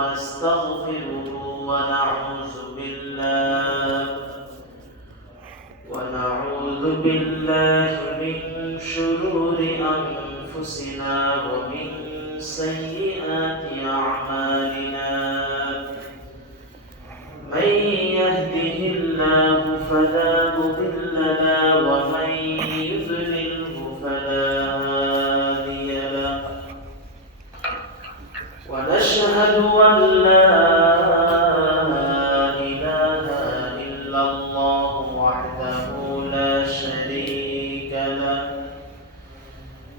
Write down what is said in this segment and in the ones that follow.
ونستغفره ونعوذ بالله من شرور أنفسنا ومن سيئات أعمالنا من يهده الله فلا مضل له ومن يضلله فلا هادي له ونشهد أن لا إله إلا الله وحده لا شريك له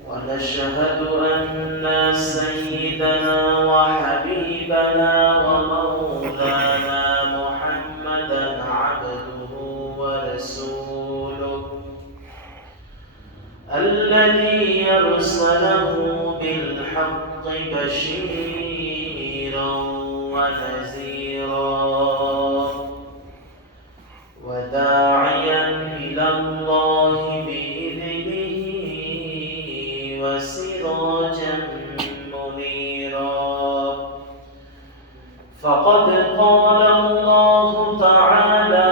ونشهد أن سيدنا وحبيبنا ومولانا محمدا عبده ورسوله الذي يرسله بالحق بشيرا ونذيرا وداعيا إلى الله بإذنه وسراجا منيرا فقد قال الله تعالى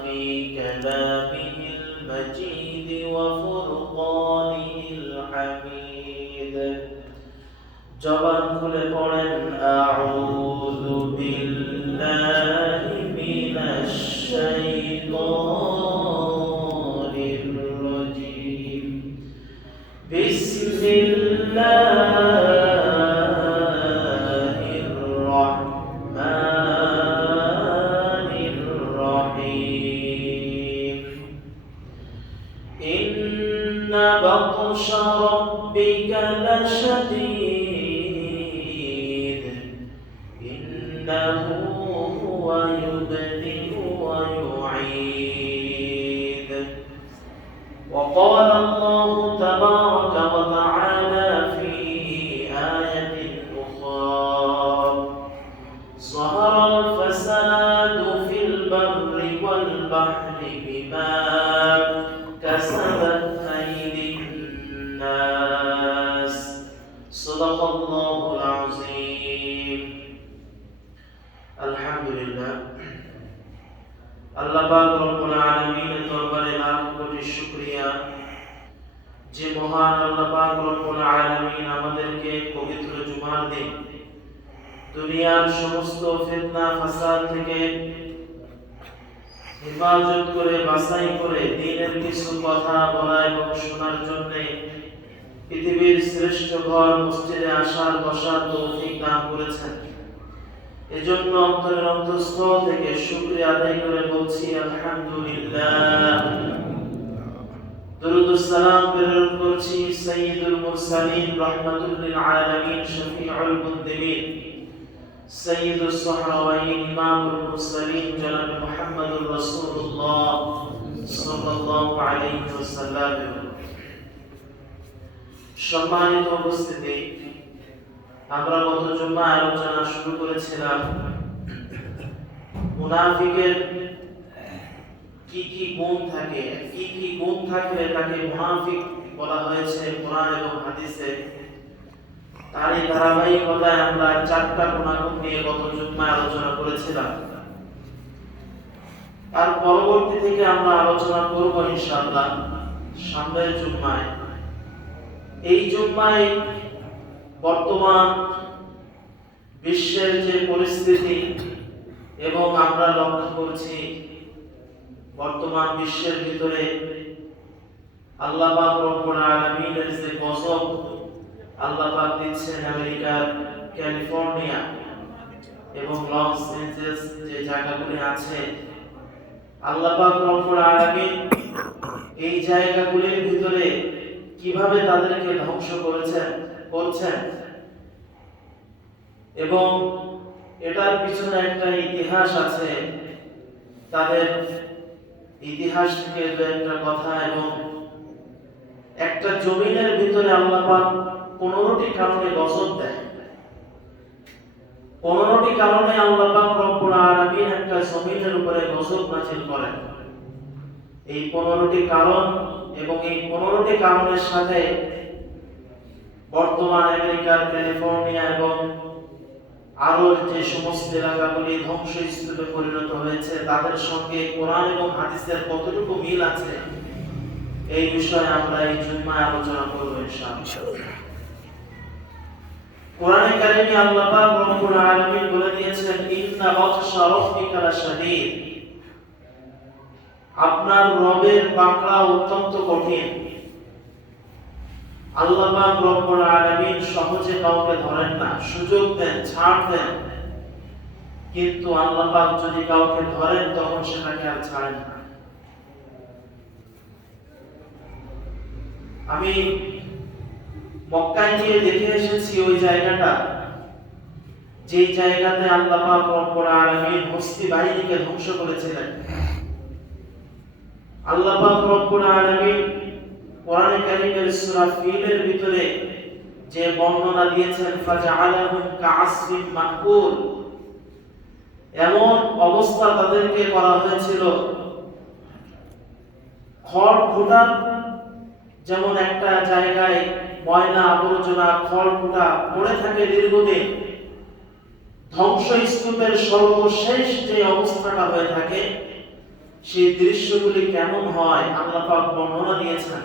في كلامه المجيد وفرقانه الحميد জবান খুলে পড়েন আউযু বিল্লাহি মিনাশ শাইতানির রাজীম বিসমিল্লাহির রাহমানির রাহিম ইন্না বাতশা রাব্বিকা লাশাদীদ إنه هو يبدئ ويعيد وقال الله تبارك وتعالى في آية أخرى ظهر الفساد في البر والبحر بما كسبت أيدي الناس صدق الله العظيم আলহামদুলিল্লাহ আল্লাহ পাক রব্বুল আলামিনের দরবারে লাখ কোটি শুকরিয়া যে মহান আল্লাহ পাক রব্বুল আলামিন আমাদেরকে পবিত্র জুমার দিন দুনিয়ার সমস্ত ফিতনা ফাসাদ থেকে হেফাজত করে বাছাই করে দ্বীনের কিছু কথা বলা এবং শোনার জন্য পৃথিবীর শ্রেষ্ঠ ঘর মসজিদে আসার বসার তৌফিক দান করেছেন এজন্য অন্তরের অন্তঃস্থল থেকে শুকরিয়া আদায় করে বলছি আলহামদুলিল্লাহ দরুদ ও সালাম প্রেরণ করছি সাইয়্যিদুল মুরসালিন রাহমাতুল লিল আলামিন শফিউল মুযনিবিন সাইয়্যিদুস সাহাবায়িন ইমামুল মুরসালিন জনাব মুহাম্মদুর রাসূলুল্লাহ সাল্লাল্লাহু আলাইহি ওয়াসাল্লাম সম্মানিত উপস্থিতি আমরা গত জুমায় আলোচনা শুরু করেছিলাম মুনাফিকের কি কি গুণ থাকে, কি কি গুণ থাকলে তাকে মুনাফিক বলা হয়েছে কোরআন এবং হাদিসে। তারই ধারাবাহিকতায় আমরা চারটা গুণাগুণ নিয়ে গত জুমায় আলোচনা করেছিলাম। আর পরবর্তী থেকে আমরা আলোচনা করব ইনশাআল্লাহ সামনের জুমায়। এই জুমায় বর্তমান বিশ্বের যে পরিস্থিতি এবং আমরা লক্ষ্য করছি বর্তমান বিশ্বের ভিতরে আল্লাহ পাক রব্বুল আলামিনের যে গজব আল্লাহ পাক দিচ্ছেন আমেরিকার ক্যালিফোর্নিয়া এবং লস এঞ্জেলস যে জায়গাগুলি আছে, আল্লাহ পাক রব্বুল আলামিন এই জায়গাগুলির ভিতরে কিভাবে তাদেরকে ধ্বংস করছেন এবং এটার পিছনে একটা ইতিহাস আছে। তাদের ইতিহাস থেকে একটা কথা, এবং একটা জমিনের ভিতরে আল্লাহ পাক 15টি কারণে গজব দেয়। 15টি কারণে আল্লাহ পাক রব্বুল আলামিন একটা জমিনের উপরে গজব নাযিল করেন। এই 15টি কারণ এবং এই 15টি কারণের সাথে বর্তমান আমেরিকার ক্যালিফোর্নিয়া এবং আরো যে সমস্ত এলাকাগুলি ধ্বংসস্তূপে পরিণত হয়েছে তাদের সঙ্গে কোরআন এবং হাদিসের কতটুকু মিল আছে এই বিষয়ে আমরা এই জুম্মায় আলোচনা করব ইনশাআল্লাহ। কোরআনে কারিমে আল্লাহ পাক রব্বুল আলামিন বলে দিয়েছেন, ইন্না বাতশা রাব্বিকা লাশাদীদ, আপনার রবের পাকড়া অত্যন্ত কঠিন। আল্লাহ পাক রব্বুল আলামিন সহজে কাউকে ধরেন না, সুযোগ দেন, ছাড় দেন, কিন্তু আল্লাহ পাক যদি কাউকে ধরেন তখন সেটাকে আর ছাড়েন না। আমি মক্কায় গিয়ে দেখে এসেছি ওই জায়গাটা, যে জায়গাতে আল্লাহ পাক রব্বুল আলামিন হস্তি বাহিনীকে ধ্বংস করেছিলেন। আল্লাহ পাক রব্বুল আলামিন কোরআনে কারীমের সূরা ফিলের ভিতরে যে বর্ণনা দিয়েছেন, ফাজআলাহুম কাআসফিন মাকুল, এমন অবস্থা তাদেরকে করা হয়েছিল খড়কুটা, যেমন একটা জায়গায় ময়লা আবর্জনা খড়কুটা পড়ে থাকে দীর্ঘদিন, ধ্বংসস্তূপের সর্বশেষ যে অবস্থাটা হয়ে থাকে সেই দৃশ্যগুলি কেমন হয় আল্লাহ পাক বর্ণনা দিয়েছেন।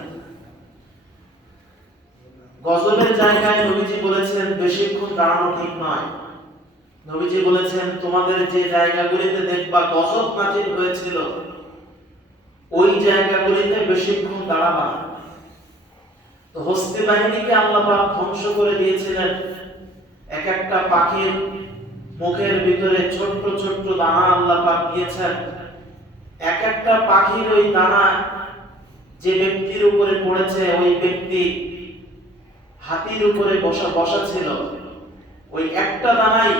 গজবের জায়গায় নবীজি বলেছেন বেশিক্ষণ দাঁড়ানো ঠিক নয়। নবীজি বলেছেন তোমাদের যে জায়গাগুলিতে দেখবা গজব নাজিল হয়েছিল ওই জায়গাগুলিতে বেশিক্ষণ দাঁড়াবা না। তো হস্তি বাহিনীকে আল্লাহ পাক ধ্বংস করে দিয়েছিলেন। এক একটা পাখির মুখের ভিতরে ছোট্ট ছোট্ট দানা আল্লাহ পাক দিয়েছেন। এক একটা পাখির ওই দানা যে ব্যক্তির উপরে পড়েছে ওই ব্যক্তি হাতির উপরে বসা ছিল, ওই একটা দানাই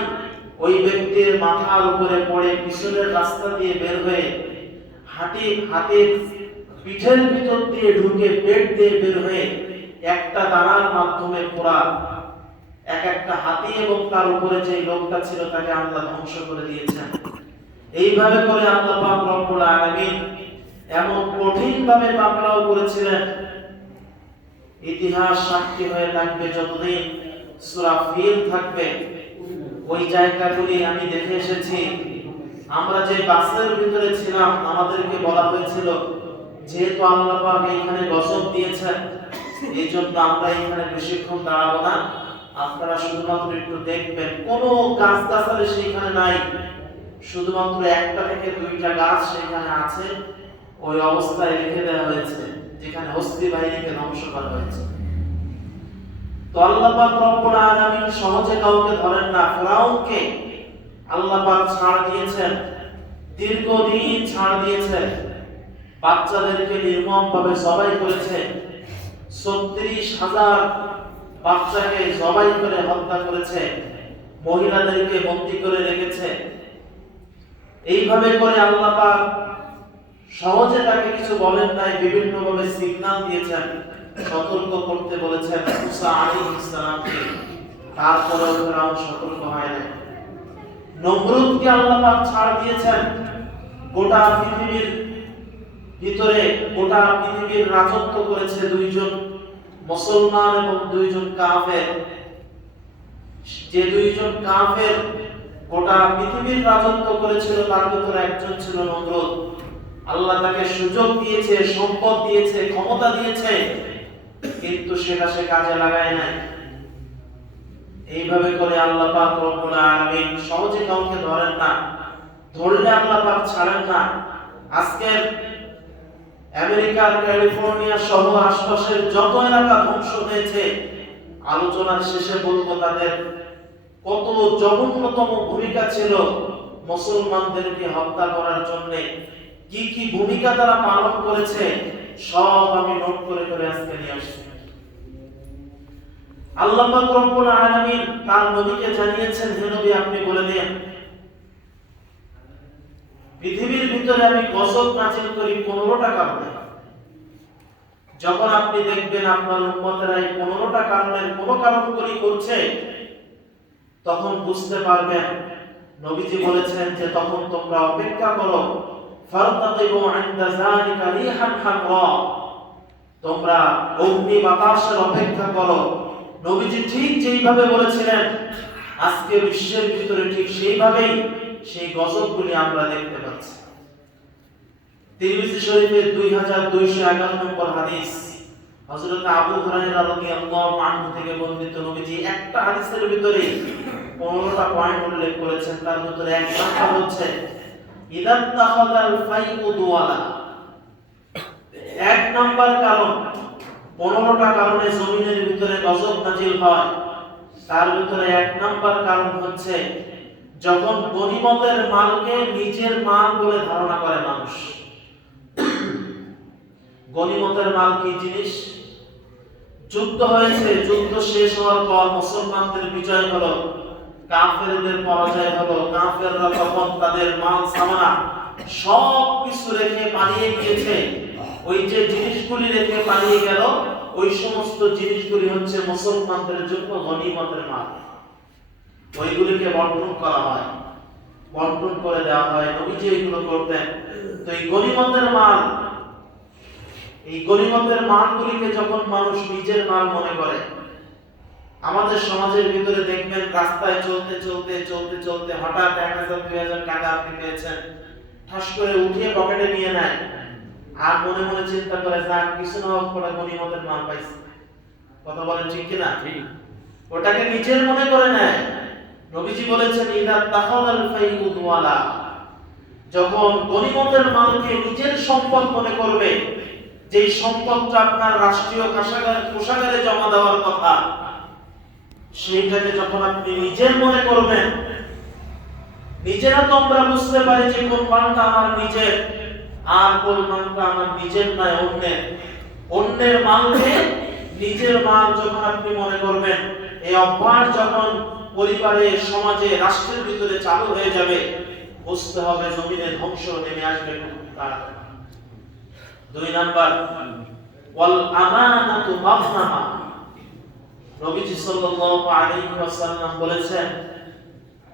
ওই ব্যক্তির মাথার উপরে পড়ে পিছনের রাস্তা দিয়ে বের হয়ে হাতির পিঠের ভিতর দিয়ে ঢুকে পেট দিয়ে বের হয়ে একটা দানার মাধ্যমে পুরা এক একটা হাতি এবং তার উপরে যে লোকটা ছিল তাকে আল্লাহ ধ্বংস করে দিয়েছেন। এইভাবে করে আল্লাহ পাক রব্বুল আলামিন এমন কঠিন ভাবে পাকড়াও করেছিলেন, ইতিহাস সাক্ষী হয়ে থাকবে যতদিন সূরা ফিল থাকবে। ওই জায়গাগুলি আমি দেখে এসেছি। আমরা যে বাসের ভিতরে ছিলাম আমাদেরকে বলা হয়েছিল যেহেতু আল্লাহ পাক এখানে গজব দিয়েছেন এই জন্য আমরা এখানে বেশিক্ষণ দাঁড়াবো না, আপনারা শুধুমাত্র একটু দেখবেন। কোনো গাছ গাছালি সেখানে নাই, শুধুমাত্র একটা থেকে দুইটা গাছ সেখানে আছে। ওই অবস্থায় রেখে দেওয়া হয়েছে যেখানে হস্তি বাহিনীকে ধ্বংস করা হয়েছে। তো আল্লাহ পাক রব্বুল আলামিন সহজে কাউকে ধরেন না। ফিরাউনকে আল্লাহ পাক ছাড় দিয়েছেন, দীর্ঘদিন ছাড় দিয়েছেন। বাচ্চাদেরকে নির্মমভাবে জবাই করেছে, ৩৬,০০০ বাচ্চাকে জবাই করে হত্যা করেছে, মহিলাদেরকে বন্দী করে রেখেছে। এইভাবে করে আল্লাহ পাক সহজে তাকে কিছু বলেন নাই, বিভিন্ন ভাবে সিগন্যাল দিয়েছেন, সতর্ক করতে বলেছেন মুসা আলাইহিস সালামকে। তারপরেও ফিরাউন সতর্ক হয় না। নমরুদকে আল্লাহ পাক ছাড় দিয়েছেন। গোটা পৃথিবীর ভিতরে গোটা পৃথিবীর রাজত্ব করেছে দুইজন মুসলমান এবং দুইজন কাফের। যে দুইজন কাফের গোটা পৃথিবীর রাজত্ব করেছিল তার ভিতরে একজন ছিল নমরুদ। আল্লাহ তাকে সুযোগ দিয়েছে, সম্পদ দিয়েছে, ক্ষমতা দিয়েছে, কিন্তু সেটা সে কাজে লাগায় নাই। এইভাবে করে আল্লাহ পাক রব্বুল আলামিন সহজে কাউকে ধরেন না, ধরলে আল্লাহ পাক ছাড়েন না। আজকের আমেরিকার ক্যালিফোর্নিয়া সহ আশপাশের যত এলাকা ধ্বংস হয়েছে, আলোচনার শেষে বলবো তাদের কত জঘন্যতম ভূমিকা ছিল মুসলমানদেরকে হত্যা করার জন্য। কি কি ভূমিকা তারা পালন করেছে সব আমি নোট করে করে আজকে নিয়ে আসছি। আল্লাহ পাক রব্বুল আলামিন তার নবীকে জানিয়েছেন, হে নবী আপনি বলে দেন পৃথিবীর ভিতরে আমি গজব নাজিল করি 15টা কারণে। যখন আপনি দেখবেন আপনার উম্মতেরা এই 15টা কারণের কোনো কারণ করি করছে তখন বুঝতে পারবেন নবীজি বলেছেন যে তখন তোমরা অপেক্ষা করো, ফারতাকিবু ইনদা যালিকা রিহান হামরা, তোমরা অগ্নি বাতাসের অপেক্ষা করো। নবীজি ঠিক যেইভাবে বলেছিলেন আজকে বিশ্বের ভিতরে ঠিক সেইভাবেই সেই গজবগুলি আমরা দেখতে পাচ্ছি। তিরমিজি শরীফের 2211 নম্বর হাদিস, হযরত আবু হুরায়রা রাদিয়াল্লাহু আনহু থেকে বর্ণিত, নবীজি একটা হাদিসের ভিতরে 15টা পয়েন্ট উল্লেখ করেছেন। তার ভিতরে এক নাম্বার হচ্ছে ইদাত তাখাযাল ফাইউ দুওয়ালা। এক নাম্বার কারণ, 15টা কারণে জমিনের ভিতরে গজব নাজিল হয়, তার ভিতরে এক নাম্বার কারণ হচ্ছে যখন গনিমতের মালকে নিজের মাল বলে ধারণা করে মানুষ। গনিমতের মাল কি জিনিস? যুদ্ধ হয়েছে, যুদ্ধ শেষ হওয়ার পর মুসলমানদের বিজয় হলো, কাফেরদের পরাজয় হলো, কাফেররা তখন তাদের মাল সামানা সব কিছু রেখে পালিয়ে গিয়েছে। ওই যে জিনিসগুলি রেখে পালিয়ে গেল, ওই সমস্ত জিনিসগুলি হচ্ছে মুসলমানদের জন্য গনিমতের মাল। ওইগুলিকে বন্টন করা হয়, বন্টন করে দেওয়া হয়। নবীজি এগুলো করতেন। তো এই গনিমতের মাল, এই গনিমতের মালগুলিকে যখন মানুষ নিজের মাল মনে করে, আমাদের সমাজের ভিতরে দেখবেন রাস্তায় চলতে চলতে চলতে চলতে হঠাৎ 1000-2000 টাকা আপনি পেয়েছেন, ঠাস করে উঠিয়ে পকেটে নিয়ে নেয়, আর মনে মনে চিন্তা করে যা কিছু না হোক করে গনিমতের মাল পাইছে। কথা বলেন ঠিক কিনা? ওটাকে নিজের মনে করে নেয়। নবীজি বলেছেন ইদা তাখাযাল ফাইউ দুওয়ালা, যখন গনিমতের মালকে নিজের সম্পদ মনে করবে, যেই সম্পদটা আপনার রাষ্ট্রীয় কোষাগারে জমা দেওয়ার কথা, সেইটাকে যখন আপনি নিজের মনে করবেন, নিজেরা তো আমরা বুঝতে পারি যে কোন মালটা আমার নিজের আর কোন মালটা আমার নিজের নয়, অন্যের। অন্যের মালকে নিজের মাল যখন আপনি মনে করবেন, এই অভ্যাস যখন পরিবারে, সমাজে, রাষ্ট্রের ভিতরে চালু হয়ে যাবে, বুঝতে হবে জমিনে ধ্বংস নেমে আসবে খুব তাড়াতাড়ি। 2 নাম্বার ওয়াল আমানাতু মাগনামা। নবীজি সাল্লাল্লাহু আলাইহি ওয়াসাল্লাম বলেছেন,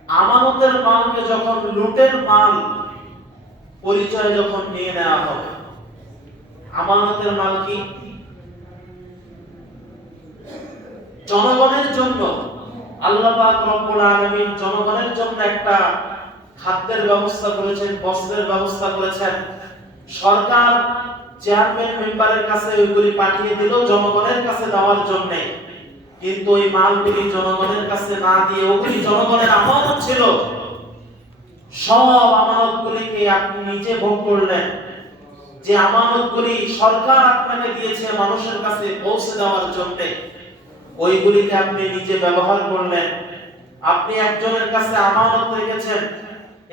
আমানতের মালকে যখন লুটের মাল পরিচয় যখন নিয়ে নেওয়া হবে। আমানতের মাল কি? জনগণের জন্য আল্লাহ পাক রব্বুল আলামিন জনগণের জন্য একটা খাদ্যের ব্যবস্থা করেছেন, বস্ত্রের ব্যবস্থা করেছেন। সরকার চেয়ারম্যান মেম্বারের কাছে ওইগুলি পাঠিয়ে দিল জনগণের কাছে দেওয়ার জন্য, কিন্তু ওই মালগুলি জনগণের কাছে না দিয়ে ওগুলি জনগণের আমানত ছিল। সব আমানতগুলিকে আপনি নিজে ভোগ করলেন। যে আমানতগুলি সরকার আপনাকে দিয়েছে মানুষের কাছে পৌঁছে দেওয়ার জন্য, ওইগুলিকে আপনি নিজে ব্যবহার করলেন। আপনি একজনের কাছে আমানত রেখেছেন,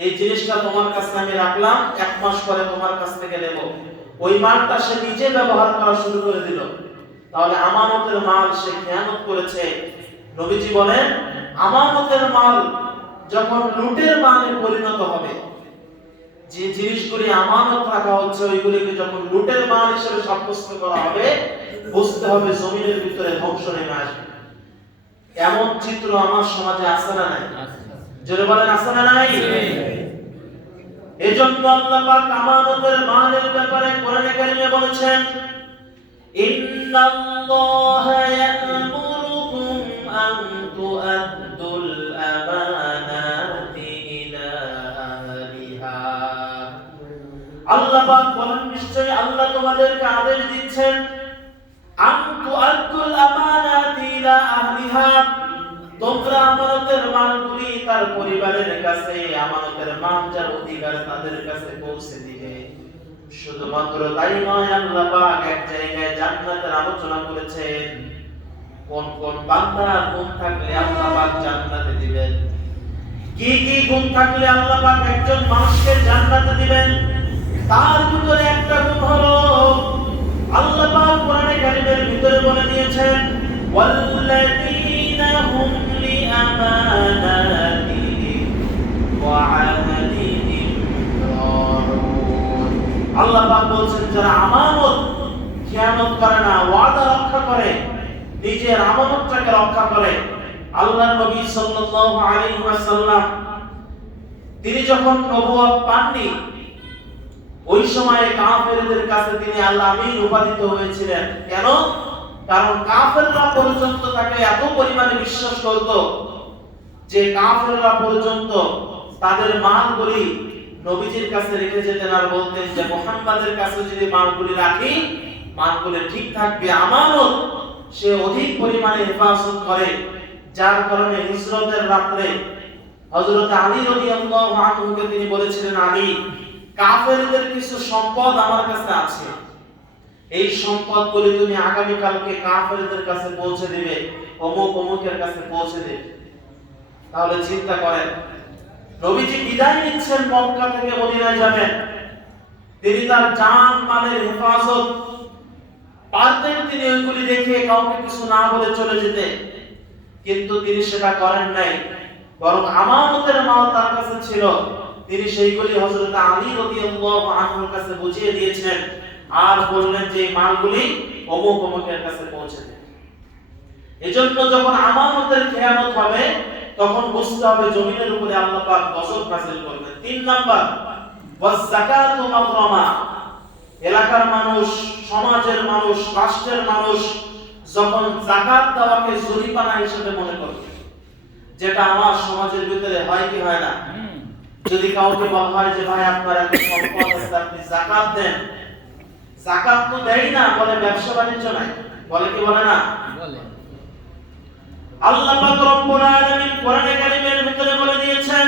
এই জিনিসটা তোমার কাছে আমি রাখলাম, 1 মাস পরে তোমার কাছ থেকে নেব। ওই মালটা সে নিজে ব্যবহার করা শুরু করে দিল, তাহলে আমানতের মাল সে খেয়ানত করেছে। নবীজি বলেন, আমানতের মাল যখন লুটের মালে পরিণত হবে, যে জিনিসগুলি আমানত রাখা হচ্ছে ওইগুলিকে যখন লুটের মাল হিসেবে সাব্যস্ত করা হবে, বুঝতে হবে জমিনের ভিতরে ধ্বংস নেমে আসবে। এমন চিত্র আমার সমাজে আছে না নাই? জোরে বলেন আছে না নাই? এজন্য আল্লাহ পাক আমানতের মালের ব্যাপারে কোরআনে কারিমে বলেছেন, ইন্নাল্লাহা ইয়া'মুরুকুম আন তু'আদ্দুল আমানাতি ইলা আহলিহা। আল্লাহ পাক বলেন, নিশ্চয়ই আল্লাহ তোমাদেরকে আদেশ দিচ্ছেন, আন তু'আদ্দুল আমানাতি ইলা আহলিহা, তোমরা আমানতের মালগুলি তার পরিবারের কাছে, আমানতের মাল যার অধিকার তাদের কাছে পৌঁছে দিবে। শুধুমাত্র তাই নয়, আল্লাহ পাক এক জায়গায় জান্নাতের আলোচনা করেছেন, কোন কোন বান্দার গুণ থাকলে আল্লাহ পাক জান্নাতে দিবেন, কি কি গুণ থাকলে আল্লাহ পাক একজন মানুষকে জান্নাতে দিবেন। তার ভিতরে একটা গুণ হলো আল্লাহ পাক কোরআনে কারীমের ভিতরে বলে দিয়েছেন, ওয়াল্লাযীনা হুম লিআমানাতিহিম ওয়া আহদিহিম রাউন। আল্লাহ পাক বলছেন, যারা আমানত খেয়ানত করে না, ওয়াদা রক্ষা করে, নিজের আমানতটাকে রক্ষা করে। আল্লাহর নবী সাল্লাল্লাহু আলাইহি ওয়াসাল্লাম তিনি যখন নবুয়ত পাননি, ওই সময়ে কাফেরদের কাছে তিনি আল্লাহ আমিন উপাধিত হয়েছিলেন। কেন? কারণ কাফেররা পর্যন্ত তাকে এত পরিমাণে বিশ্বাস করত যে কাফেররা পর্যন্ত তাদের মালগুলি নবীজির কাছে রেখে যেতেন আর বলতেন যে মুহাম্মাদের কাছে যদি মালগুলি রাখি মালগুলি ঠিক থাকবে, আমানত সে অধিক পরিমাণে হেফাজত করে। যার কারণে হিজরতের রাতে হযরত আলী রাদিয়াল্লাহু আনহুকে তিনি বলেছিলেন, আলী, কাফেরদের কিছু সম্পদ আমার কাছে আছে, এই সম্পদগুলি তুমি আগামী কালকে কাফেরদের কাছে পৌঁছে দিবে, অমুক অমুকের কাছে পৌঁছে দেবে। তাহলে চিন্তা করেন, নবীজি বিদায় নিচ্ছেন, মক্কা থেকে মদিনায় যাবেন, তিনি তার জান মালের হেফাজত পারতেন তিনি ওইগুলি রেখে কাউকে কিছু না বলে চলে যেতে, কিন্তু তিনি সেটা করেন নাই। বরং আমানতের মাল তার কাছে ছিল, তিনি সেইগুলি হযরত আলী রাদিয়াল্লাহু আনহুর কাছে বুঝিয়ে দিয়েছেন আর বললেন যে এই মালগুলি অমুক অমুকের কাছে পৌঁছে দেন। এজন্য যখন আমানতের খেয়ানত হবে তখন বুঝতে হবে জমিনের উপরে আল্লাহ পাক গজব নাযিল করবেন। 3 নাম্বার, ওয়াজ যাকাতু মাগরামা, এলাকার মানুষ, সমাজের মানুষ, রাষ্ট্রের মানুষ যখন যাকাত দেওয়াকে জরিমানা হিসেবে মনে করবে, যেটা আমার সমাজের ভিতরে হয় কি হয় না? যদি কাউকে বলা হয় যে ভাই আপনার একটা সম্পদ আছে, আপনি যাকাত দেন, যাকাত তো দেই না, বলে ব্যবসা বাণিজ্য নাই, বলে কি বলে না? বলে। আল্লাহ পাক রব্বুল আলামিন কোরআনে কারীমের ভিতরে বলে দিয়েছেন,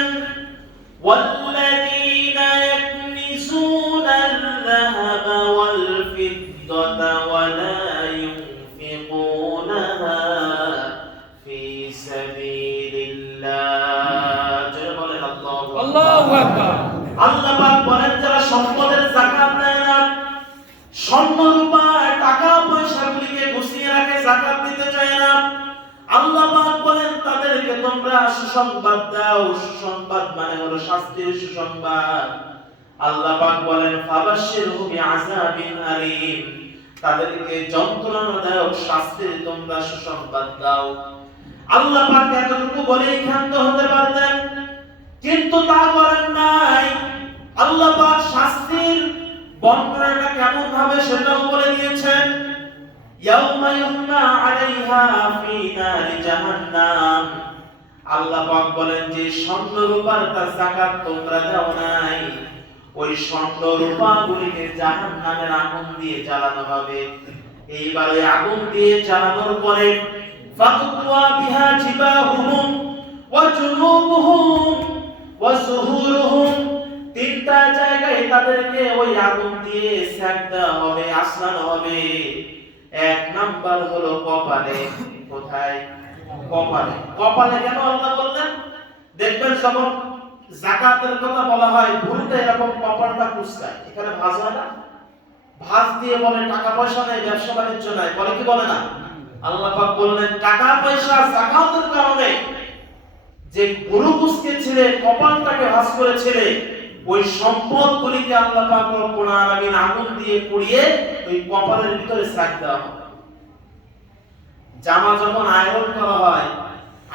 ওয়াল্লাযীনা ইয়াকনিজুনা আল-যাহাবা ওয়াল ফিদ্দাতা ওয়া লা ইউনফিকুনাহা ফি সাবিলিল্লাহ। জোরে বলেন আল্লাহু আকবার। আল্লাহ পাক বলেন, যারা সম্পদের যাকাত দেয় না, স্বর্ণ রূপা টাকা পয়সাগুলিকে গুছিয়ে রাখে, যাকাত দিতে চায় না, আল্লাহ পাক বলেন তাদেরকে তোমরা সুসংবাদ দাও। সুসংবাদ মানে হলো শাস্তির সুসংবাদ। আল্লাহ পাক বলেন ফাবাশশিরহু বিআযাবিন আলীম, তাদেরকে যন্ত্রণাদায়ক শাস্তির তোমরা সুসংবাদ দাও। আল্লাহ পাক এতটুকু বলেই ক্ষান্ত হতে পারতেন, কিন্তু তা করেন নাই। আল্লাহ পাক শাস্তির বর্ণনাটা কেমন হবে সেটাও বলে দিয়েছেন, ইয়াউমা ইউহমা আলাইহা ফি নারি জাহান্নাম। আল্লাহ পাক বলেন যে স্বর্ণ রূপার যাকাত তোমরা দাও নাই, ওই স্বর্ণ রূপাগুলিকে জাহান্নামের আগুন দিয়ে জ্বালানো হবে। এইবার ওই আগুন দিয়ে জ্বালানোর পরে ফাতুওয়া বিহা জিবাহুম ওয়া জুনুবুহুম ওয়া যুহুরুহুম, 3টা জায়গায় তাদেরকে ওই আগুন দিয়ে সেক দেওয়া হবে, আশ্রানো হবে। 1 নাম্বার হলো কপালে। কোথায়? কপালে। কপালে কেন আল্লাহ বললেন? দেখবেন যখন যাকাতের কথা বলা হয় ভুলতে এরকম কপালটা কুঁচকায়, এখানে ভাঁজ হয় না, ভাঁজ দিয়ে বলে টাকা পয়সা নাই, ব্যবসা বাণিজ্য নাই, বলে কি বলে না? আল্লাহ পাক বললেন টাকা পয়সা যাকাতের কারণে যে ভুরু কুঁচকেছিলে, কপালটাকে ভাঁজ করেছিলে, ওই সম্পদগুলিকে আল্লাহ পাক রব্বুল আলামিন আগুন দিয়ে পুড়িয়ে ওই কপালের ভিতরে সেক দেওয়া হবে। জামা যখন আয়রন করা হয়,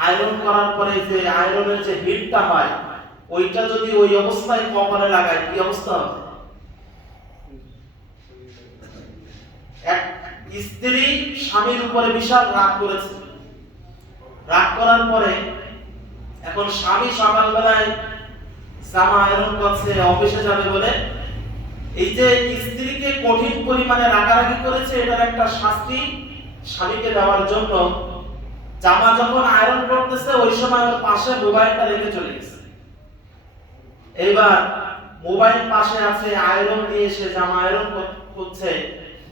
আয়রন করার পরে যে আয়রনের যে হিটটা হয়, ওইটা যদি ওই অবস্থায় কপালে লাগায় কি অবস্থা হবে? এক স্ত্রী স্বামীর উপরে বিশাল রাগ করেছে, রাগ করার পরে এখন স্বামী সকালবেলায় জামা আয়রন করছে, অফিসে যাবে বলে, এই যে স্ত্রীকে কঠিন পরিমাণে রাগারাগি করেছে, এটার একটা শাস্তি স্বামীকে দেওয়ার জন্য জামা যখন আয়রন করতেছে ওই সময় ওর পাশে মোবাইলটা রেখে চলে গেছে। এবার মোবাইল পাশে আছে, আয়রন দিয়ে সে জামা আয়রন করছে।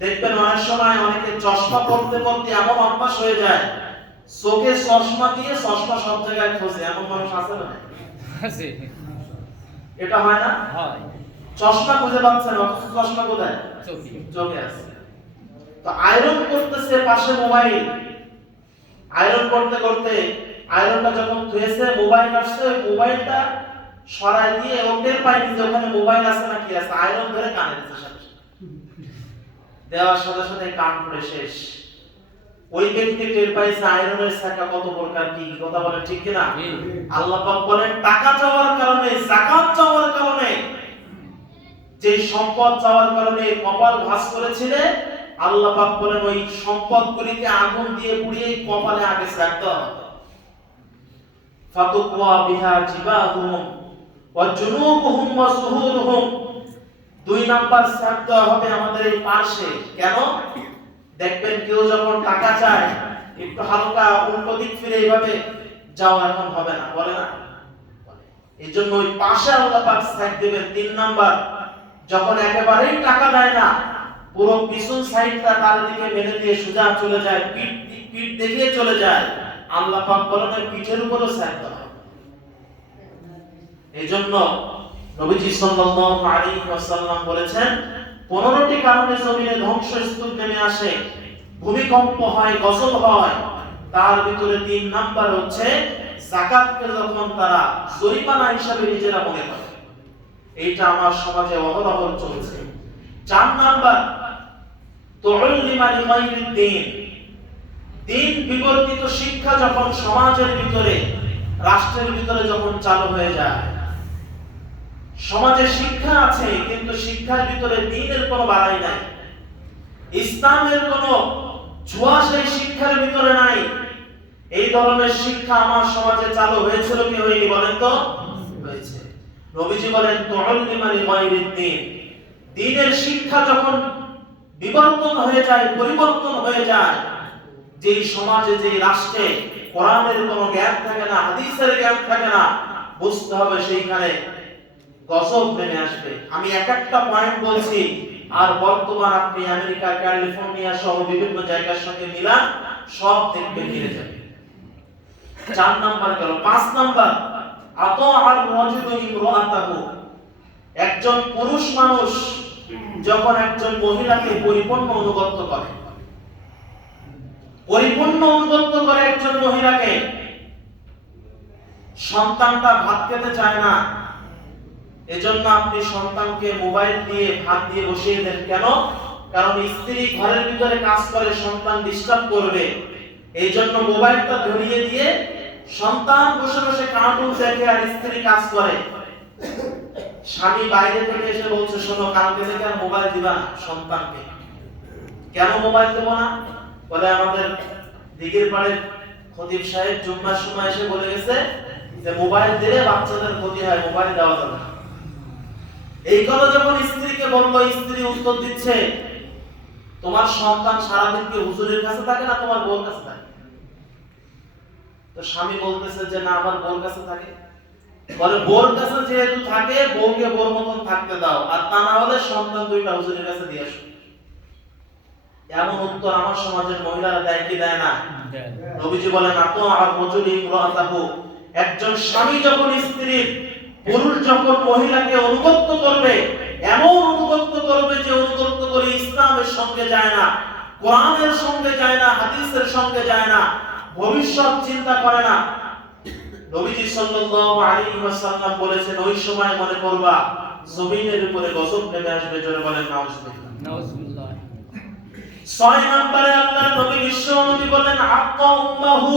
দেখবেন অনেক সময় অনেকে চশমা পরতে পরতে এমন অভ্যাস হয়ে যায়, চোখে চশমা দিয়ে চশমা সব জায়গায় খোঁজে, এমন মানুষ আছে না? আছে। এটা হয় না? হয়। চশমা খুঁজে পাচ্ছে না, অথচ চশমা কোথায়? চোখে আছে। তো আয়রন করতেছে, পাশে মোবাইল, আয়রন করতে করতে আয়রনটা যখন ধুয়েছে মোবাইল আসছে, ওই মোবাইলটা সরাই দিয়ে ওটের পাইনি যে ওখানে মোবাইল আছে না কি আছে, আয়রন ধরে কানে দিতে সাথে দেওয়ার সাথে সাথে কান পড়ে শেষ। ওই ব্যক্তি টের পাইছে আয়রনের শাখা কত প্রকার, কি কথা বলে ঠিক কিনা? আল্লাহ পাক বলেন টাকা চাওয়ার কারণে, যাকাত চাওয়ার কারণে, যে সম্পদ চাওয়ার কারণে কপাল ভাঁজ করেছিলে, আল্লাহ পাক বলেন ওই সম্পদগুলিকে আগুন দিয়ে পুড়িয়ে কপালে আগে সেক দেওয়া হবে। ফাতুকওয়া বিহা জিবাহুম ওয়া জুনুবুহুম ওয়া যুহুরুহুম। 2 নাম্বার সাপ দেওয়া হবে আমাদের এই পাশে। কেন? দেখবেন কেউ যখন টাকা চায় একটু হালকা উল্টো দিক ফিরে এইভাবে যাও, এখন হবে না, বলে না? এই জন্য ওই পাশে আল্লাহ পাক সাইড দিবেন। 3 নাম্বার, যখন একেবারেই টাকা দেয় না, পুরো পিছন সাইডটা তার দিকে মেলে দিয়ে সোজা চলে যায়, পিঠ দেখিয়ে চলে যায়, আল্লাহ পাক বলেন পিঠের উপরও সাইড দেওয়া। এই জন্য নবীজি সাল্লাল্লাহু আলাইহি ওয়াসাল্লাম বলেছেন 15টি কারণে জমিনে ধ্বংসস্তূপ নেমে আসে, ভূমিকম্প হয়, গজব হয়। তার ভিতরে 3 নাম্বার হচ্ছে যাকাতকে যখন তারা জরিমানা হিসাবে নিজেরা মনে করে। এইটা আমার সমাজে অহরহ চলছে। 4 নাম্বার তুউল্লিমা লিগাইরিদ দ্বীন। দিন বিবর্তিত শিক্ষা যখন সমাজের ভিতরে, রাষ্ট্রের ভিতরে যখন চালু হয়ে যায়, সমাজে শিক্ষা আছে কিন্তু শিক্ষার ভিতরে দ্বীনের কোনো বাড়াই নাই, ইসলামের কোনো ছোঁয়া সেই শিক্ষার ভিতরে নাই। এই ধরনের শিক্ষা আমার সমাজে চালু হয়েছিল কি হয়নি বলেন তো? হয়েছে। নবীজি বলেন তুউল্লিমা লিগাইরিদ দ্বীন। দ্বীনের শিক্ষা যখন বিবর্তন হয়ে যায়, পরিবর্তন হয়ে যায়, যেই সমাজে, যেই রাষ্ট্রে কোরআনের কোনো জ্ঞান থাকে না, হাদিসের জ্ঞান থাকে না, বুঝতে হবে সেইখানে গজব নেমে আসবে। আমি একটা পয়েন্ট বলছি, আর বর্তমান আপনি আমেরিকা, ক্যালিফোর্নিয়া সহ বিভিন্ন জায়গার সঙ্গে মিলান, সব দেখবেন মিলে যাবে। 4 নাম্বার গেল। 5 নাম্বার আতাআর রাজুলু ইমরাআতাহু। একজন পুরুষ মানুষ যখন একজন মহিলাকে পরিপূর্ণ অনুগত করে, পরিপূর্ণ অনুগত করে একজন মহিলাকে, সন্তানটা ভাত খেতে চায় না, এজন্য আপনি সন্তানকে মোবাইল দিয়ে ভাত দিয়ে বসিয়ে দেন। কেন? কারণ স্ত্রী ঘরের ভিতরে কাজ করে, সন্তান ডিস্টার্ব করবে, এই জন্য মোবাইলটা ধরিয়ে দিয়ে সন্তান বসে বসে কার্টুন দেখে আর স্ত্রী কাজ করে। স্বামী বাইরে থেকে এসে বলছে শোনো কালকে থেকে আর মোবাইল দিবা না সন্তানকে। কেন মোবাইল দেব না? বলে আমাদের দিঘির পাড়ের খতিব সাহেব জুম্মার সময় এসে বলে গেছে যে মোবাইল দিলে বাচ্চাদের ক্ষতি হয়, মোবাইল দেওয়া যাবে না। এই কথা যখন স্ত্রীকে বললো, স্ত্রী উত্তর দিচ্ছে তোমার সন্তান সারাদিন কি হুজুরের কাছে থাকে না তোমার বউর কাছে থাকে? তো স্বামী বলতেছে যে না আমার বউর কাছে থাকে। বলে বউর কাছে যেহেতু থাকে, বউকে বউর মতন থাকতে দাও, আর তা না হলে সন্তান 2টা হুজুরের কাছে দিয়ে আসো। এমন উত্তর আমার সমাজের মহিলারা দেয় কি দেয় না? নবীজি বলেন আতাআর রাজুলু ইমরাআতাহু। একজন স্বামী যখন স্ত্রীর, পুরুষ যখন মহিলাকে অনুগত করবে, এমন অনুগত করবে যে অনুগত করে ইসলামের সঙ্গে যায় না, কোরআনের সঙ্গে যায় না, হাদিসের সঙ্গে যায় না, ভবিষ্যৎ চিন্তা করে না। নবীজি সাল্লাল্লাহু আলাইহি ওয়াসাল্লাম বলেছেন ওই সময় মনে করবা জমিনের উপরে গজব নেমে আসবে। জোরে বলেন নাউজুবিল্লাহ। নাউজুবিল্লাহ। 6 নম্বরে আল্লাহর নবী বিশ্ব নবী বলেন আক্কা উম্মাহু।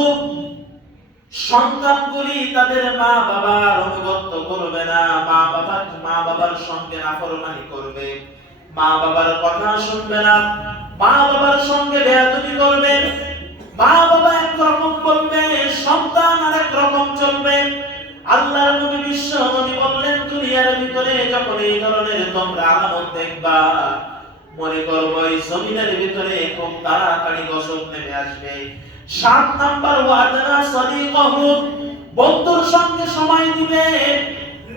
সন্তানগুলি তাদের মা বাবার অনুগত করবে না, মা বাবার সঙ্গে নাফরমানি করবে, মা বাবার কথা শুনবে না, মা বাবার সঙ্গে বেয়াদবি করবে। মা বাবা এক রকম বলবে, সন্তান আরেক রকম চলবে। আল্লাহর নবী বিশ্ব নবী বললেন দুনিয়ার ভিতরে যখন এই ধরনের তোমরা আলামত দেখবা, মনে করবো এই জমিনের ভিতরে খুব তাড়াতাড়ি গজব নেমে আসবে। 7 নাম্বার ওয়াদানা সাদিকাহু। বন্ধুর সঙ্গে সময় দিবে,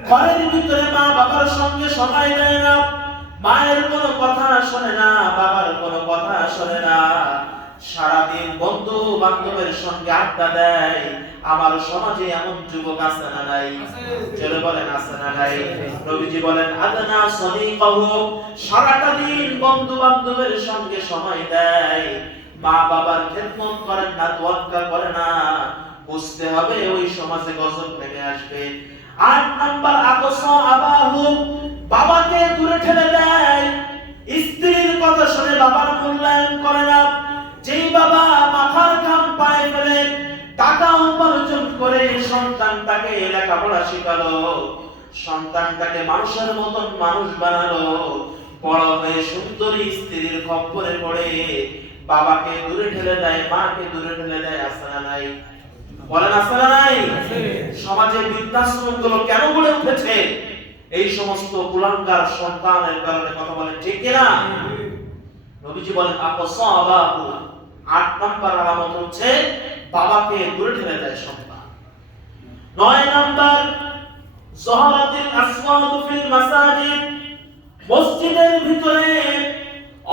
ঘরের ভিতরে মা বাবার সঙ্গে সময় দেয় না, মায়ের কোনো কথা শোনে না, বাবার কোনো কথা শোনে না, সারাদিন বন্ধু বান্ধবের সঙ্গে আড্ডা দেয়। আমার সমাজে এমন যুবক আছে না নাই? চলে বলেন আছে না নাই? নবীজি বলেন আদনা সাদিকাহু। সারাটা দিন বন্ধু বান্ধবের সঙ্গে সময় দেয়, মা বাবার খেদমত করেন না, তোয়াক্কা করে না, বুঝতে হবে ওই সমাজে গজব নেমে আসবে। 8 নাম্বার আকসা আবাহু। বাবাকে দূরে ঠেলে দেয়, স্ত্রীর কথা শুনে বাবার মূল্যায়ন করে না। যেই বাবা মাথার ঘাম পায়ে ফেলে টাকা উপার্জন করে সন্তানটাকে লেখাপড়া শেখালো, সন্তানটাকে মানুষের মতন মানুষ বানালো, বড় হয়ে সুন্দরী স্ত্রীর খপ্পরে পড়ে বাবাকে দূরে ঠেলে দেয়, মাকে দূরে ঠেলে দেয়, আছে না নাই? বলেন আছে না নাই? সমাজে বৃদ্ধাশ্রমগুলো কেন গড়ে উঠেছে? এই সমস্ত কুলাঙ্গার সন্তানের কারণে। কথা বলেন ঠিক কিনা? নবীজি বলেন আকসাবাহু, ৮ নাম্বার আলামত হচ্ছে বাবাকে দূরে ঠেলে দেয় সন্তান। ৯ নাম্বার যাহারাতিল আসওয়াতু ফিল মাসাজিদ, মসজিদের ভিতরে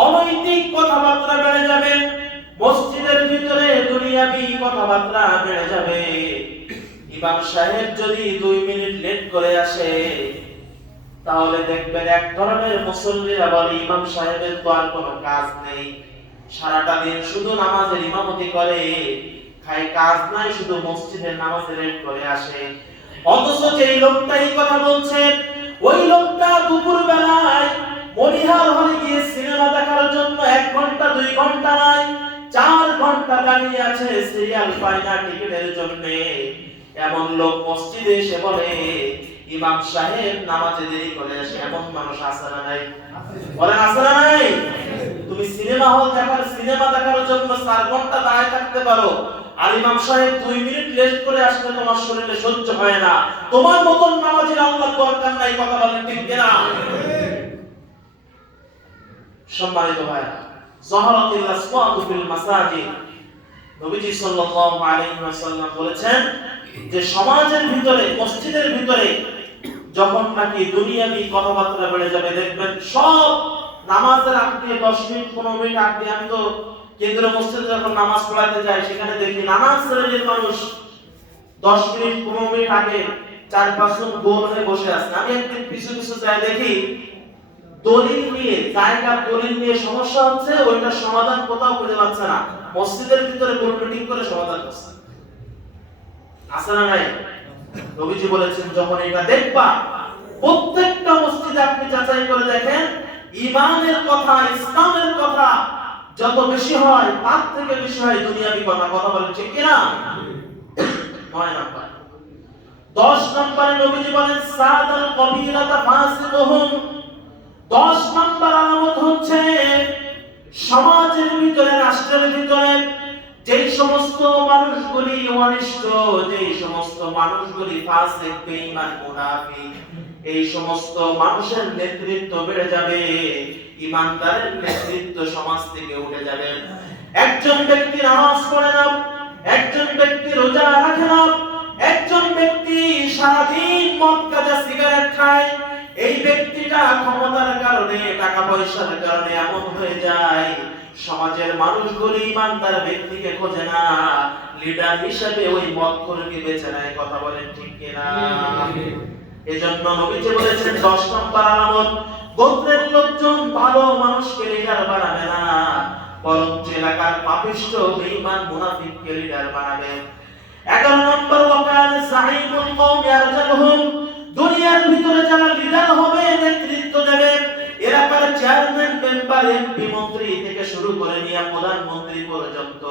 অনৈতিক কথাবার্তা বেড়ে যাবে, মসজিদের ভিতরে দুনিয়াবি কথাবার্তা বেড়ে যাবে। ইমাম সাহেব যদি ২ মিনিট লেট করে আসে, তাহলে দেখবেন এক ধরনের মুসল্লিরা বলে ইমাম সাহেবের তো আর কোনো কাজ নেই, সারাটা দিন শুধু নামাজের ইমামতি করে, খায় কাজ নাই, শুধু মসজিদের নামাজে লেট করে আসে। অথচ যেই লোকটা এই কথা বলছে, ওই লোকটা দুপুর বেলায় মনিহার হলে গিয়ে সিনেমা দেখার জন্য ১ ঘন্টা ২ ঘন্টা নয় ৪ ঘন্টা দাঁড়িয়ে আছে সিরিয়াল পায় না টিকিটের জন্য। এমন লোক মসজিদে এসে বলে ইমাম সাহেব নামাজে দেরি করে আসে। এমন মানুষ আছে না নাই? বলেন আছে না নাই? তুমি সিনেমা দেখার জন্য ৪ ঘন্টা দাঁড়িয়ে থাকতে পারো, আর ইমাম সাহেব ২ মিনিট লেট করে আসলে তোমার শরীরে সহ্য হয় না। তোমার মতন নামাজের আল্লাহ দরকার নাই। কথা বলেন ঠিক কিনা? সম্মানিত ভাইরা, যাহারাতিল আসওয়াতু ফিল মাসাজিদ, নবীজি সাল্লাল্লাহু আলাইহি ওয়াসাল্লাম বলেছেন যে সমাজের ভিতরে, মসজিদের ভিতরে যখন নাকি দুনিয়াবি কথাবার্তা বেড়ে যাবে, দেখবেন সব নামাজের আগে 10 মিনিট 15 মিনিট আগে, আমি তো কেন্দ্রীয় মসজিদে যখন নামাজ পড়াতে যাই সেখানে দেখি নানা শ্রেণীর মানুষ 10 মিনিট 15 মিনিট আগে 4-5 জন গোল হয়ে বসে আছে। আমি একদিন পিছু পিছু যাই, দেখি দলিল নিয়ে সমস্যা হচ্ছে, ওইটার সমাধান কোথাও খুঁজে পাচ্ছে না, মসজিদের ভিতরে গোল মিটিং করে সমাধান করছে। আছে না নাই? নবীজি বলেছেন যখন এটা দেখবা, প্রত্যেকটা মসজিদে আপনি যাচাই করে দেখেন, ঈমানের কথা, ইসলামের কথা যত বেশি হয় তার থেকে বেশি হয় দুনিয়াবি কথা। কথা বলেন ঠিক কিনা? ৯ নাম্বার। ১০ নম্বরে নবীজি বলেন সাদাল কবিরাতা ফাসিকুহুম, ১০ নাম্বার আলামত হচ্ছে সমাজের ভিতরে, রাষ্ট্রের ভিতরে যেই সমস্ত মানুষগুলি অনিষ্ট, যেই সমস্ত মানুষগুলি ফাসিক, বেঈমান, মুনাফিক, এই সমস্ত মানুষের নেতৃত্ব বেড়ে যাবে, ঈমানদারের নেতৃত্ব সমাজ থেকে উঠে যাবে। একজন ব্যক্তি নামাজ পড়ে না, একজন ব্যক্তি রোজা রাখে না, একজন ব্যক্তি সারাদিন মদ গাঁজা সিগারেট খায়, এই ব্যক্তিটা ক্ষমতার কারণে, টাকা পয়সার কারণে এমন হয়ে যায় সমাজের মানুষগুলি ঈমানদার ব্যক্তিকে খোঁজে না, লিডার হিসেবে ওই মদখোরকে বেছে নেয়। কথা বলেন ঠিক কিনা? এজন্য নবীজি বলেছেন ১০ নম্বর আলামত, গোত্রের লোকজন ভালো মানুষকে লিডার বানাবে না, বরঞ্চ এলাকার পাপিষ্ঠ, বেঈমান, মুনাফিককে লিডার বানাবে। ১১ নম্বর ওয়াকান সাইমুল কওম ইয়ারজালহুম, দুনিয়ার ভিতরে যারা লিডার হবে, নেতৃত্ব দেবে, এলাকার চেয়ারম্যান, মেম্বার, এমপি, মন্ত্রী থেকে শুরু করে নিয়ে প্রধানমন্ত্রী পর্যন্ত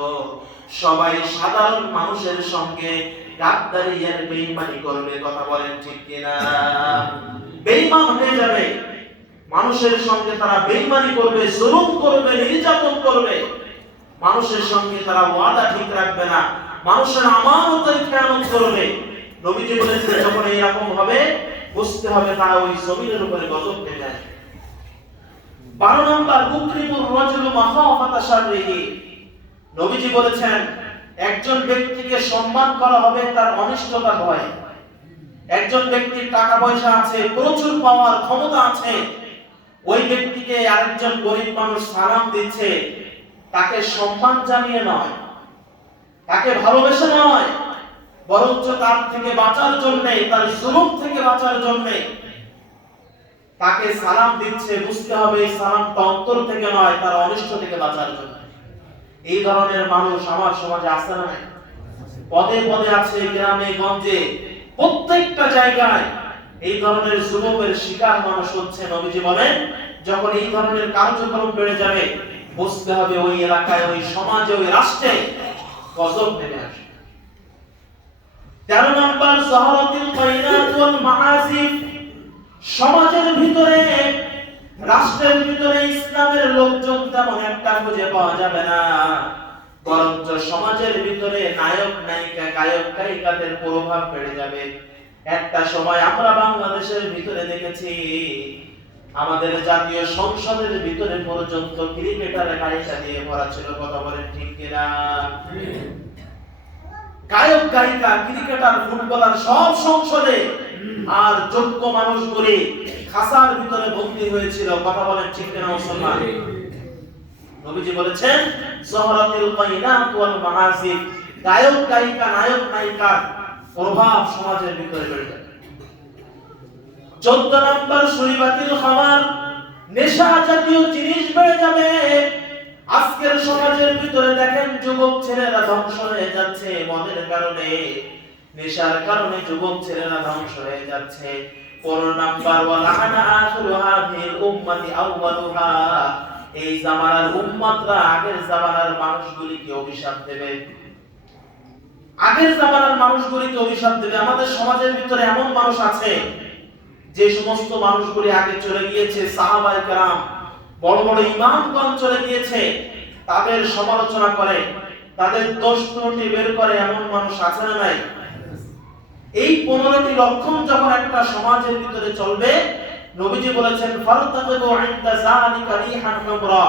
সবাই সাধারণ মানুষের সঙ্গে গাদ্দারি আর বেঈমানি করবে। কথা বলেন ঠিক কিনা? বেঈমান হয়ে যাবে, মানুষের সঙ্গে তারা বেঈমানি করবে, জুলুম করবে, নির্যাতন করবে, মানুষের সঙ্গে তারা ওয়াদা ঠিক রাখবে না, মানুষের আমানতের খেয়ানত করবে। নবীজি বলেছেন যখন এরকম হবে বুঝতে হবে তারা ওই জমিনের উপরে গজব নেমে আসবে। ১২ নম্বর উকরিমুর রাজুলু মাখাফাতা শাররিহি, নবীজি বলেছেন একজন ব্যক্তিকে সম্মান করা হবে তার অনিষ্টতা ভয়। একজন ব্যক্তির টাকা পয়সা আছে, প্রচুর পাওয়ার ক্ষমতা আছে, ওই ব্যক্তিকে আরেকজন গরিব মানুষ সালাম দিচ্ছে, তাকে সম্মান জানিয়ে নয়, তাকে ভালোবেসে নয়, বরঞ্চ তার থেকে বাঁচার জন্য, তার জুলুম থেকে বাঁচার জন্য তাকে সালাম দিচ্ছে। বুঝতে হবে এই সালামটা অন্তর থেকে নয়, তার অনিষ্ট থেকে বাঁচার জন্য। এই ধরনের মানুষ আমার সমাজে আছে না? পদে পদে আছে, গ্রামে গঞ্জে, প্রত্যেকটা জায়গায় এই ধরনের জুলুমের শিকার মানুষ হচ্ছে। নবীজি বলেন যখন এই ধরনের কার্যক্রম বেড়ে যাবে বুঝতে হবে ওই এলাকায়, ওই সমাজে, ওই রাষ্ট্রে গজব নেমে আসবে। ১৩ নম্বর যাহারাতিল কায়নাত ওয়াল মাআসিফ, সমাজের ভিতরে, রাষ্ট্রের ভিতরে ইসলামের লোকজন তেমন একটা খুঁজে পাওয়া যাবে না। বরঞ্চ সমাজের ভিতরে নায়ক নায়িকা গায়ক গায়িকাদের প্রভাব বেড়ে যাবে। একটা সময় আমরা বাংলাদেশের ভিতরে দেখেছি আমাদের জাতীয় সংসদের ভিতরে পর্যন্ত ক্রিকেটার গায়িকা দিয়ে ভরা ছিল। কথা বলেন ঠিক কিনা? গায়ক গায়িকা ক্রিকেটার ফুটবলার সব সংসদে, আর যোগ্য মানুষগুলি খাসার ভিতরে বন্দী হয়েছিল। কথা বলেন ঠিক কিনা মুসলমান? নবীজি বলেছেন জহরাতুল কায়নাত ওয়াল মাআসিফ, গায়ক গায়িকা নায়ক নায়িকার প্রভাব সমাজের ভিতরে বেড়ে যাবে। 14 নম্বর শরীবাতিল খামার, নেশা জাতীয় জিনিস বেড়ে যাবে। আজকের সমাজের ভিতরে দেখেন যুবক ছেলেরা ধ্বংস হয়ে যাচ্ছে মদের কারণে, নেশার কারণে যুবক ছেলেরা ধ্বংস হয়ে যাচ্ছে। 15 নাম্বার ওয়ালানা আখিরু হাযিল উম্মতি আউয়ালুহা, এই জামানার উম্মতরা আগের জামানার মানুষগুলিকে অভিশাপ দেবে। আগের জামানার মানুষগুলিকে অভিশাপ দেবে। আমাদের সমাজের ভিতরে এমন মানুষ আছে যে সমস্ত মানুষগুলি আগে চলে গিয়েছে, সাহাবায়ে কেরাম বড় বড় ইমামগণ চলে গিয়েছে, তাদের সমালোচনা করে, তাদের দোষ ত্রুটি বের করে, এমন মানুষ আছে না নাই? এই 15টি লক্ষণ যখন একটা সমাজের ভিতরে চলবে, নবীজি বলেছেন ফারতাকিবু ইনদা যালিকা রিহান হুমরা,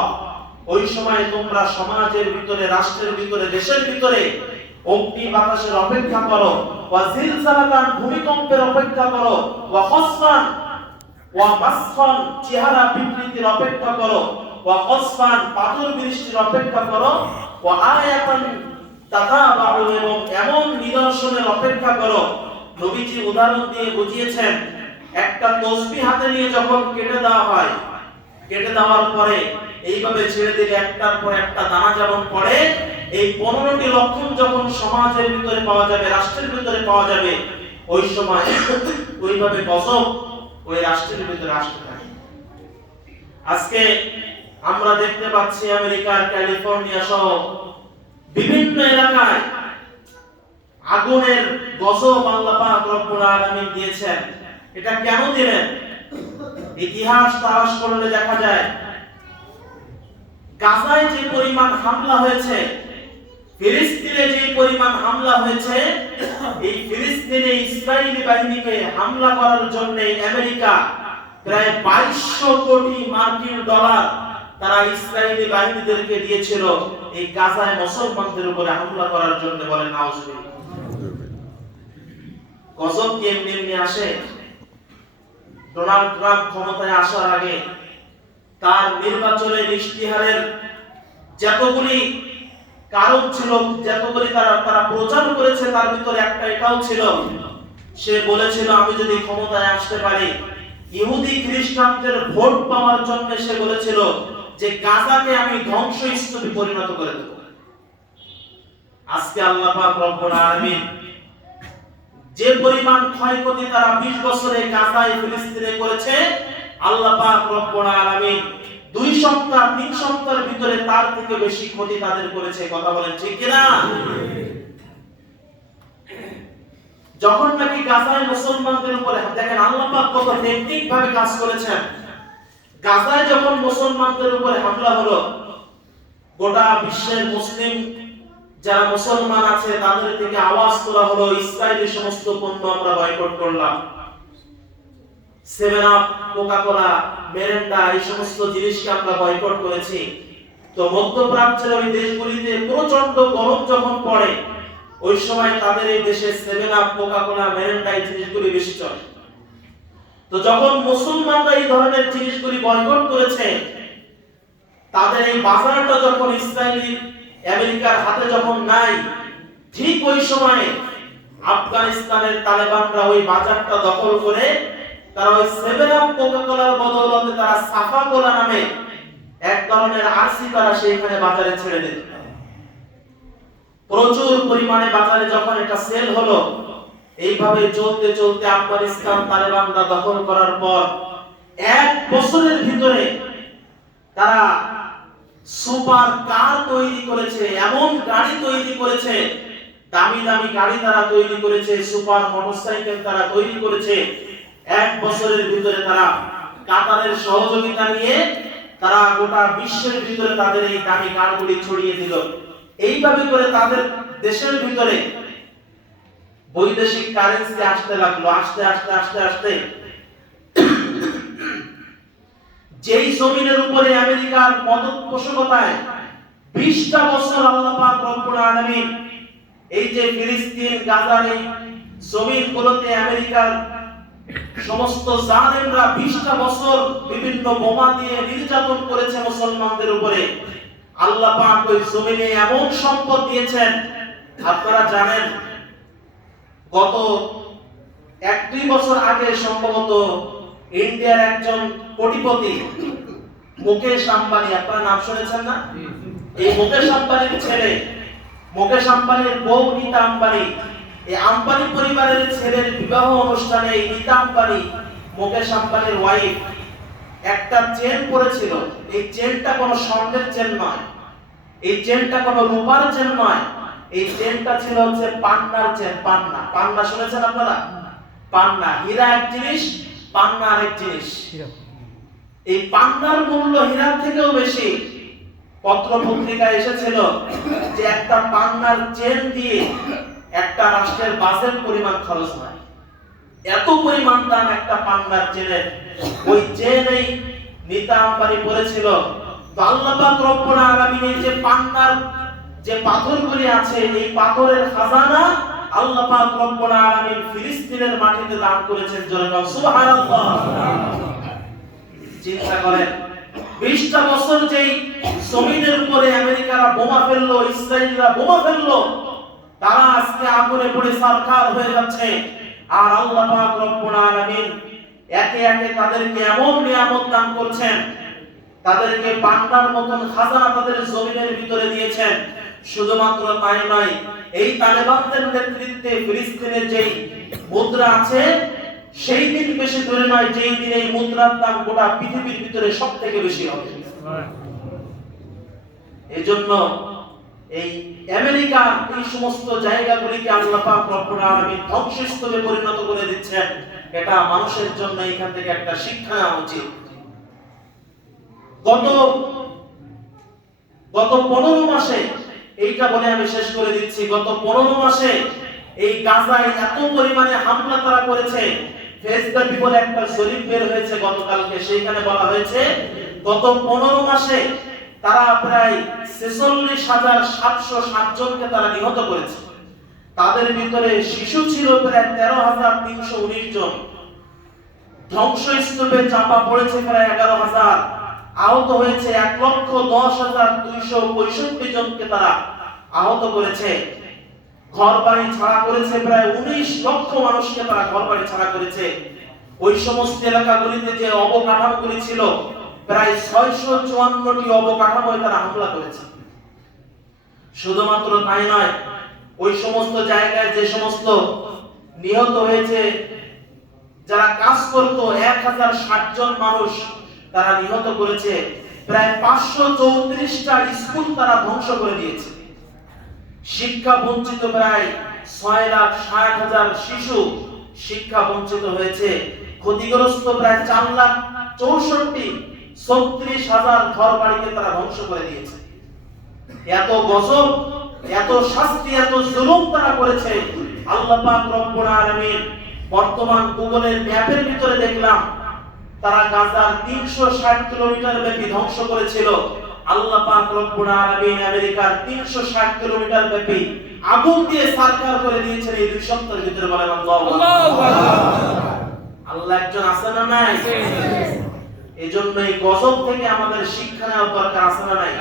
ওই সময় তোমরা সমাজের ভিতরে, রাষ্ট্রের ভিতরে, দেশের ভিতরে অগ্নি বাতাসের অপেক্ষা করো, ওয়া জিলজালাতান ভূমিকম্পের অপেক্ষা করো, ওয়া খসফান ওয়া মাসফান চেহারা বিকৃতির অপেক্ষা করো, ওয়া কসফান পাথর বৃষ্টির অপেক্ষা করো, ওয়া আয়াতান তাতাবাউ, এবং এমন নিদর্শনের অপেক্ষা করো। নবীজি উদাহরণ দিয়ে বুঝিয়েছেন, একটা তসবিহ হাতে নিয়ে যখন কেটে দেওয়া হয়, কেটে দেওয়ার পরে এইভাবে ছেড়ে দিলে একটার পর একটা দানা যেমন পড়ে, এই 15টি লক্ষণ যখন সমাজের ভিতরে পাওয়া যাবে, রাষ্ট্রের ভিতরে পাওয়া যাবে, ওই সময় ওইভাবে গজব ওই রাষ্ট্রের ভিতরে আসতে থাকে। আজকে আমরা দেখতে পাচ্ছি আমেরিকার ক্যালিফোর্নিয়া সহ বিভিন্ন এলাকায় আগুনের গজব আল্লাহ পাক রব্বুল আলামিন দিয়েছেন। এটা কেন দিলেন? ইতিহাস তালাশ করলে দেখা যায় গাজায় যে পরিমাণ হামলা হয়েছে, ফিলিস্তিনে যে পরিমাণ হামলা হয়েছে, এই ফিলিস্তিনে ইসরায়েলি বাহিনীকে হামলা করার জন্য আমেরিকা প্রায় 2200 কোটি মার্কিন ডলার তারা ইসরায়েলি বাহিনীদেরকে দিয়েছিল এই গাজায় মুসলমানদের উপরে হামলা করার জন্য। বলেন নাউজুবিল্লাহ। গজব কি এমনি এমনি আসে? ডোনাল্ড ট্রাম্প ক্ষমতায় আসার আগে তার নির্বাচনের ইশতিহারের যতগুলি কারণ ছিল, যতগুলি তারা প্রচার করেছে, তার ভিতরে একটা এটাও ছিল, সে বলেছিল আমি যদি ক্ষমতায় আসতে পারি ইহুদি খ্রিস্টানদের ভোট পাওয়ার জন্য, সে বলেছিল যে গাজাকে আমি ধ্বংসস্তূপে পরিণত করে দেব। আজকে আল্লাহ পাক রব্বুল আলামিন যে পরিমাণ ক্ষয়ক্ষতি তারা 20 বছরে গাজায় ফিলিস্তিনে করেছে, আল্লাহ পাক রব্বুল আলামিন 2 সপ্তাহ 3 সপ্তাহের ভিতরে তার থেকে বেশি ক্ষতি তাদের করেছে। কথা বলেন ঠিক কিনা? যখন নাকি গাজায় মুসলমানদের উপরে, দেখেন আল্লাহ পাক কত টেকনিক ভাবে কাজ করেছেন। গাজায় যখন মুসলমানদের উপরে হামলা হলো, গোটা বিশ্বের মুসলিম যারা মুসলমান আছে তাদের থেকে আওয়াজ তোলা হলো ইসরায়েলি সমস্ত পণ্য আমরা বয়কট করলাম। 7 আপ, কোকা-কোলা, মেরিন্ডা, এই সমস্ত জিনিসকে আমরা বয়কট করেছি। তো মধ্যপ্রাচ্যের ওই দেশগুলিতে প্রচন্ড গরম যখন পড়ে, ওই সময় তাদের এই দেশে 7 আপ, কোকা-কোলা, মেরিন্ডা এই জিনিসগুলি বেশি চলে। তো যখন মুসলমানরা এই ধরনের জিনিসগুলি বয়কট করেছে, তাদের এই বাজারটা যখন ইসরায়েলি আমেরিকার হাতে যখন নাই, ঠিক ওই সময়ে আফগানিস্তানের তালেবানরা ওই বাজারটা দখল করে তারা ওই 7 আপ, কোকা-কোলার বদৌলতে তারা সাফা কোলা নামে এক ধরনের আরসি তারা সেইখানে বাজারে ছেড়ে দিল। প্রচুর পরিমাণে বাজারে যখন এটা সেল হলো, এইভাবে চলতে চলতে আফগানিস্তান তালেবানরা দখল করার পর 1 বছরের ভিতরে তারা সুপার কার তৈরি করেছে, এমন গাড়ি তৈরি করেছে, দামি দামি গাড়ি তারা তৈরি করেছে, সুপার মোটরসাইকেল তারা তৈরি করেছে। 1 বছরের ভিতরে তারা কাতারের সহযোগিতা নিয়ে তারা গোটা বিশ্বের ভিতরে তাদের এই দামি কারগুলি ছড়িয়ে দিল। এইভাবে করে তাদের দেশের ভিতরে বৈদেশিক কারেন্সি আসতে লাগলো। আস্তে আস্তে আস্তে আস্তে যেই জমিনের উপরে আমেরিকার পৃষ্ঠপোষকতায় 20টা বছর আল্লাহ পাক রব্বুল আলামিন এই যে ফিলিস্তিন গাজার এই জমিনগুলোতে আমেরিকার সমস্ত জালেমরা 20টা বছর বিভিন্ন বোমা দিয়ে নির্যাতন করেছে মুসলমানদের উপরে, আল্লাহ পাক ওই জমিনে এমন সম্পদ দিয়েছেন। আপনারা জানেন গত 1-2 বছর আগে সম্ভবত ইন্ডিয়ার একজন কোটিপতি মুকেশ আম্বানি, আপনারা নাম শুনেছেন না? এই মুকেশ আম্বানির ছেলে, মুকেশ আম্বানির বউ নীতা আম্বানি, এই আম্বানি পরিবারের ছেলের বিবাহ অনুষ্ঠানে এই নীতা আম্বানি, মুকেশ আম্বানির ওয়াইফ, একটা চেন পরেছিল। এই চেনটা কোনো স্বর্ণের চেন নয়, এই চেনটা কোনো রূপার চেন নয়, এই চেনটা ছিল হচ্ছে পান্নার চেন। পান্না, পান্না শুনেছেন আপনারা? পান্না, হীরা এক জিনিস, পান্না আরেক জিনিস। এই পান্নার মূল্য হীরার থেকেও বেশি। পত্র পত্রিকায় এসেছিল যে একটা পান্নার চেন দিয়ে একটা রাষ্ট্রের বাজেট পরিমাণ খরচ হয়, এত পরিমাণ দাম একটা পান্নার চেনের। ওই চেন এই নীতা আম্বানি পড়েছিল। তো আল্লাহ পাক রব্বুল আলামিন যে পান্নার যে পাথরগুলি আছে, এই পাথরের খাজানা আল্লাহ পাক রব্বুল আলামিন ফিলিস্তিনের মাটিতে দান করেছেন। জোরে বলেন সুবহানাল্লাহ। চিন্তা করেন 20টা বছর যেই জমিনের উপরে আমেরিকারা বোমা ফেললো, ইসরায়েলরা বোমা ফেললো, তারা আজকে আগুনে পড়ে সরকার হয়ে যাচ্ছে। আর আল্লাহ পাক রব্বুল আলামিন একে একে তাদেরকে এমন নিয়ামত দান করছেন, তাদেরকে পান্নার মতন খাজানা তাদের জমিনের ভিতরে দিয়েছেন। শুধুমাত্র তাই নয়, এই তালেবানদের নেতৃত্বে ফিলিস্তিনের যেই মুদ্রা আছে, সেই দিন বেশি দূরে নয় যেই দিন এই মুদ্রার দাম গোটা পৃথিবীর ভিতরে সবথেকে বেশি হবে। এজন্য এই আমেরিকা এই সমস্ত জায়গাগুলিকে আল্লাহ পাক রব্বুল আলামিন ধ্বংসস্তূপে পরিণত করে দিচ্ছেন। এটা মানুষের জন্য এখান থেকে একটা শিক্ষা নেওয়া উচিত। গত 15 মাসে, এইটা বলে আমি শেষ করে দিচ্ছি, গত 15 মাসে এই গাজায় এত পরিমাণে হামলা তারা করেছে। ফেসবুকে বলে একটা জরিপ বের হয়েছে গতকালকে, সেইখানে বলা হয়েছে গত 15 মাসে তারা প্রায় 46,760 জনকে তারা নিহত করেছে। তাদের ভিতরে শিশু ছিল প্রায় 13,319 জন, ধ্বংসস্তূপে চাপা পড়েছে প্রায় 11,000, আহত হয়েছে 1,10,265 জনকে তারা আহত করেছে। ঘর বাড়ি ছাড়া করেছে প্রায় 19 লক্ষ মানুষকে তারা ঘর বাড়ি ছাড়া করেছে। ওই সমস্ত এলাকাগুলিতে যে অবকাঠামোগুলি ছিল, প্রায় 654টি অবকাঠামোয় তারা হামলা করেছে। শুধুমাত্র তাই নয়, ওই সমস্ত জায়গায় যে সমস্ত নিহত হয়েছে, যারা কাজ করত 1060 জন মানুষ তারা নিহত করেছে। প্রায় 534টা স্কুল তারা ধ্বংস করে দিয়েছে। শিক্ষা বঞ্চিত প্রায় 6,60,000 শিশু শিক্ষা বঞ্চিত হয়েছে। ক্ষতিগ্রস্ত প্রায় 4,64,36,000 ঘর বাড়িকে তারা ধ্বংস করে দিয়েছে। এত গজব, এত শাস্তি, এত জুলুম তারা করেছে। আল্লাহ পাক রব্বুল আলামিন বর্তমান গুগলের ম্যাপের ভিতরে দেখলাম তারা গাজার 360 কিলোমিটার ব্যাপী ধ্বংস করেছিল। আল্লাহ পাক রব্বুল আলামিন আমেরিকার 360 কিলোমিটার ব্যাপী আগুন দিয়ে সরকার করে দিয়েছেন এই 2 সপ্তাহের ভিতরে। বলেন আল্লাহু আকবার। আল্লাহ একজন আছেন না নাই? এজন্য এই গজব থেকে আমাদের শিক্ষা নেওয়ার দরকার আছে না নাই?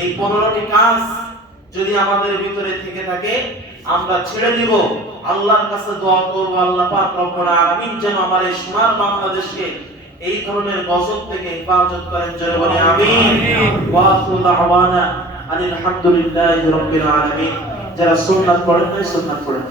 এই 15টি কাজ যদি আমাদের ভিতরে থেকে থাকে, আমরা ছেড়ে দিব। আল্লাহর কাছে দোয়া করব, আল্লাহ পাক রব্বুল আলামিন যেন আমার এই সোনার বাংলাদেশকে এই ধরনের গজব থেকে হেফাজত করেন। জোরে বলি আমিন। ওয়া আখিরু দাওয়ানা আলহামদুলিল্লাহি রাব্বিল আলামিন। যারা সুন্নাত পড়েন, সুন্নাত পড়েন।